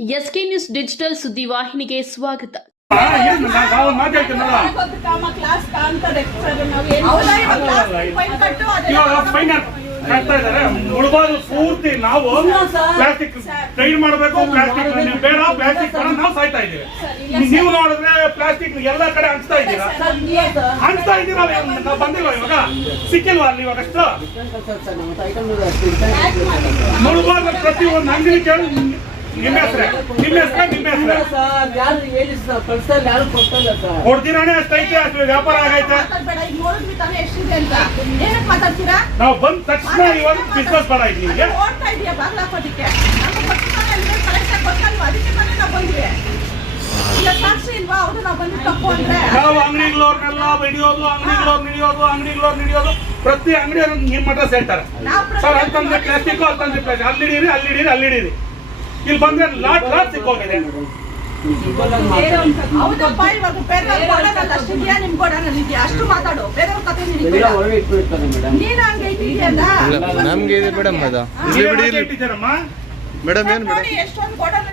SK news digital ಸುದ್ದಿವಾಹಿನಿಗೆ ಸ್ವಾಗತ. ಮುಳುಬಾದು ಪೂರ್ತಿ ನಾವು ಪ್ಲಾಸ್ಟಿಕ್ ಟ್ರೈನ್ ಮಾಡಬೇಕು ಪ್ಲಾಸ್ಟಿಕ್ ಬೇಡ ಪ್ಲಾಸ್ಟಿಕ್ ನಾವು ಸಾಯ್ತಾ ಇದ್ದೀವಿ. ನೀವು ನೋಡಿದ್ರೆ ಪ್ಲಾಸ್ಟಿಕ್ ಎಲ್ಲ ಕಡೆ ಹಂಚ್ತಾ ಇದ್ದೀರಾ? ಹಂಚ್ತಾ ಇದ್ದೀರಾ ನಾವು ಬಂದಿಲ್ವಾ ಇವಾಗ? ಸಿಕ್ಕಿಲ್ವಾ ಅಲ್ಲಿ ಇವಾಗ ಅಷ್ಟು? ಮುಳುಬಾರ್ದು ಪ್ರತಿ ಒಂದು ಅಂಗಡಿ ಕೇಳಿ. ನಿಮ್ಮ ಹೆಸ್ರೆ? ನಿಮ್ಮ ಹೆಸ್ರೆ ನಿಮ್ಮ ಹೆಸ್ರೆ? ಯಾರು ಹೇಳಿ ಸರ್? ಯಾರು ಕೊಡ್ತಲ್ಲ ಸರ್? ಕೊಡ್ತೀರಾನೆ ಅಷ್ಟೈತೆ ಅಷ್ಟು ವ್ಯಾಪಾರ ಆಗೈತೆ. ಮಾತಾಡ್ತೀರಾ? ನಾವು ಬಂದ ತಕ್ಷಣ ಇವಾಗ ಬಿಸ್ನೆಸ್ ಬೇಡ ಈಗ ನಿಮಗೆ ಓಡ್ತಾ ಇದೆಯಾ ಹಾಕೋದಿಕ್ಕೆ ನಮ್ಮ ಪಕ್ಕದಲ್ಲಿ ಕರೆಕ್ಟಾಗಿ ಗೊತ್ತಲ್ವಾ ಅದಕ್ಕೆ ತಾನೇ ನಾವು ಬಂದ್ವಿ. ಈಗ ಸಾಕ್ಷಿ ಇಲ್ವಾ? ಹೌದು ನಾವು ಬಂದಿದ್ದು ತಪ್ಪು ಅಂದ್ರೆ? ನಾವು ಅಂಗಡಿಗಳವ್ರನ್ನೆಲ್ಲ ಹಿಡಿಯೋದು ಅಂಗಡಿಗಳವ್ರು ಹಿಡಿಯೋದು ಅಂಗಡಿಗಳವ್ರು ಹಿಡಿಯೋದು ಪ್ರತಿ ಅಂಗಡಿ ನಿಮ್ಮ ಮಠ ಸೇರ್ತಾರೆ. ಸರ್ ಅಲ್ಲಿ ತಂದ್ರೆ ಪ್ಲಾಸ್ಟಿಕ್ ಅಲ್ಲಿ ತಂದ್ರೆ ಪ್ಲಾಸ್ಟಿಕ್ ಅಲ್ಲಿ ಹಿಡೀರಿ ಅಲ್ಲಿ ಹಿಡೀರಿ ಅಲ್ಲಿ ಹಿಡೀರಿ. ಇಲ್ಲಿ ಬಂದ್ರೆ ಲಾಟ್ ಲಾಟ್ ಸಿಕ್ಕೋಗಿದೆ ನಮ್ಗೆ ಇದು ಮೇಡಮ್ ಅದು ಮೇಡಮ್ ಏನ್ ಮೇಡಮ್